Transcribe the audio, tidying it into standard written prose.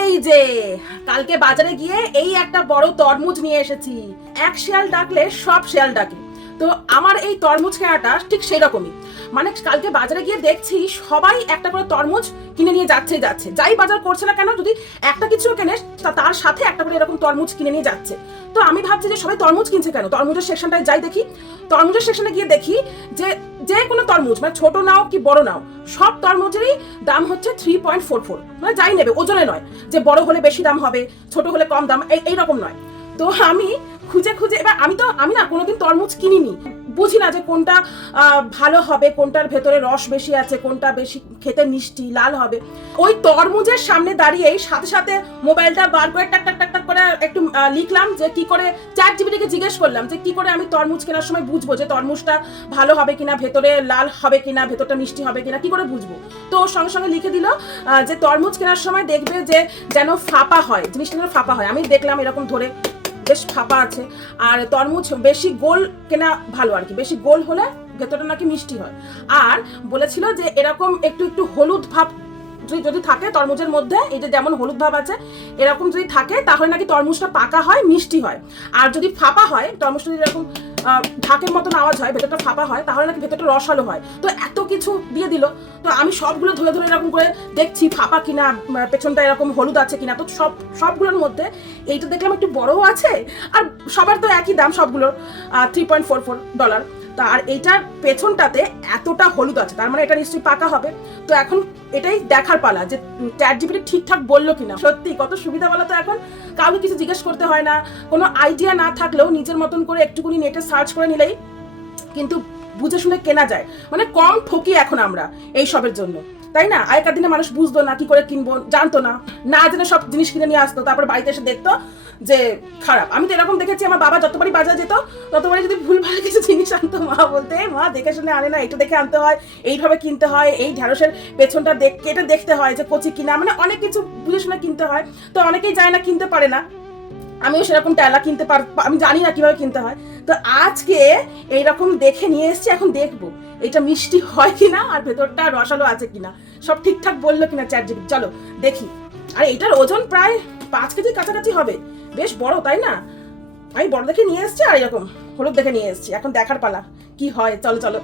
এই যে কালকে বাজারে গিয়ে এই একটা বড় তরমুজ নিয়ে এসেছি। এক শিয়াল ডাকলে সব শিয়াল ডাকে। তো আমার এই তরমুজ কেনাটা ঠিক সেই রকমই। মানে কালকে বাজারে গিয়ে দেখছি সবাই একটা করে তরমুজ কিনে নিয়ে যাচ্ছে যাই বাজার করছে না কেন, যদি একটা কিছু কেনে তার সাথে একটা করে এরকম তরমুজ কিনে নিয়ে যাচ্ছে। তো আমি ভাবছি যে সবাই তরমুজ কিনছে কেন, তরমুজের সেকশনটায় যাই দেখি। তরমুজের সেকশনে গিয়ে দেখি যে যে কোনো তরমুজ, মানে ছোট নাও কি বড় নাও, সব তরমুজেরই দাম হচ্ছে 3.44। মানে যাই নেবে ওজনে নয়, যে বড় হলে বেশি দাম হবে, ছোট হলে কম দাম, এইরকম নয়। তো আমি খুঁজে এবার আমি না কোনোদিন তরমুজ কিনিনি, বুঝি না যে কোনটা ভালো হবে, কোনটার ভেতরে রস বেশি আছে, কোনটা বেশি খেতে মিষ্টি লাল হবে। ওই তরমুজের সামনে দাঁড়িয়েই সাথে সাথে মোবাইলটা বার করে টাক টাক টাক টাক করে একটু লিখলাম যে কি করে, চ্যাটজিপিটিকে জিজ্ঞেস করলাম যে কি করে আমি তরমুজ কেনার সময় বুঝবো যে তরমুজটা ভালো হবে কিনা, ভেতরে লাল হবে কিনা, ভেতরটা মিষ্টি হবে কিনা, কি করে বুঝবো। তো ওর সঙ্গে সঙ্গে লিখে দিল যে তরমুজ কেনার সময় দেখবে যে যেন ফাঁপা হয়, জিনিসটা যেন ফাঁপা হয়। আমি দেখলাম এরকম ধরে বেশ ফাঁপা আছে। আর তরমুজ বেশি গোল কেনা ভালো, আর কি বেশি গোল হলে ভেতরটা নাকি মিষ্টি হয়। আর বলেছিল যে এরকম একটু একটু হলুদ ভাব যদি থাকে তরমুজের মধ্যে, এই যে যেমন হলুদ ভাব আছে এরকম যদি থাকে তাহলে নাকি তরমুজটা পাকা হয়, মিষ্টি হয়। আর যদি ফাঁপা হয়, তরমুজটা যদি এরকম ঢাকের মতন আওয়াজ হয়, ভেতরটা ফাঁপা হয়, তাহলে নাকি ভেতরটা রসালো হয়। তো এত কিছু দিয়ে দিল। তো আমি সবগুলো ধরে ধরে এরকম করে দেখছি ফাঁপা কিনা, পেছনটা এরকম হলুদ আছে কিনা। তো সবগুলোর মধ্যে এইটা দেখলাম একটু বড়ও আছে, আর সবার তো একই দাম সবগুলোর, $3.44। তা আর এইটার পেছনটাতে এতটা হলুদ আছে, তার মানে এটা নিশ্চয়ই পাকা হবে। তো এখন এটাই দেখার পালা যে চ্যাটজিপিটি ঠিকঠাক বললো কিনা। সত্যি কত সুবিধা বলো তো, এখন কাউকে কিছু জিজ্ঞেস করতে হয় না, কোনো আইডিয়া না থাকলেও নিজের মতন করে একটুকুনি নেটে সার্চ করে নিলেই কিন্তু বুঝে শুনে কেনা যায়। মানে কম ঠকি এখন আমরা এই সবের জন্য, তাই না? আগেকার দিনে মানুষ বুঝতো না কি করে কিনবো, জানতো না, না জেনে সব জিনিস কিনে নিয়ে আসতো, তারপর বাড়িতে এসে দেখতো যে খারাপ। আমি তো এরকম দেখেছি, আমার বাবা যতবারই বাজারে যেত ততবারই যদি ভুল ভালো কিছু জিনিস আনতো, মা বলতে মা দেখে শুনে আনে না, এটা দেখে আনতে হয়, এইভাবে কিনতে হয়, এই ঢ্যাঁড়সের পেছনটা কেটে দেখতে হয় যে কচি কিনা, মানে অনেক কিছু বুঝে শুনে কিনতে হয়। তো অনেকেই যায় না, কিনতে পারে না। আমিও সেরকম ট্যালা কিনতে আমি জানি না কিভাবে কিনতে হয়। তো আজকে এইরকম দেখে নিয়ে এসেছি, এখন দেখবো এটা মিষ্টি হয় কিনা আর ভেতরটা রসালো আছে কিনা, সব ঠিকঠাক বললো কিনা চ্যাটজিপিটি। চলো দেখি। আর এটার ওজন প্রায় 5 কেজির কাছাকাছি হবে, বেশ বড়, তাই না? আমি বড় দেখে নিয়ে এসেছি আর এরকম হলুদ দেখে নিয়ে এসেছি, এখন দেখার পালা কি হয়। চলো চলো।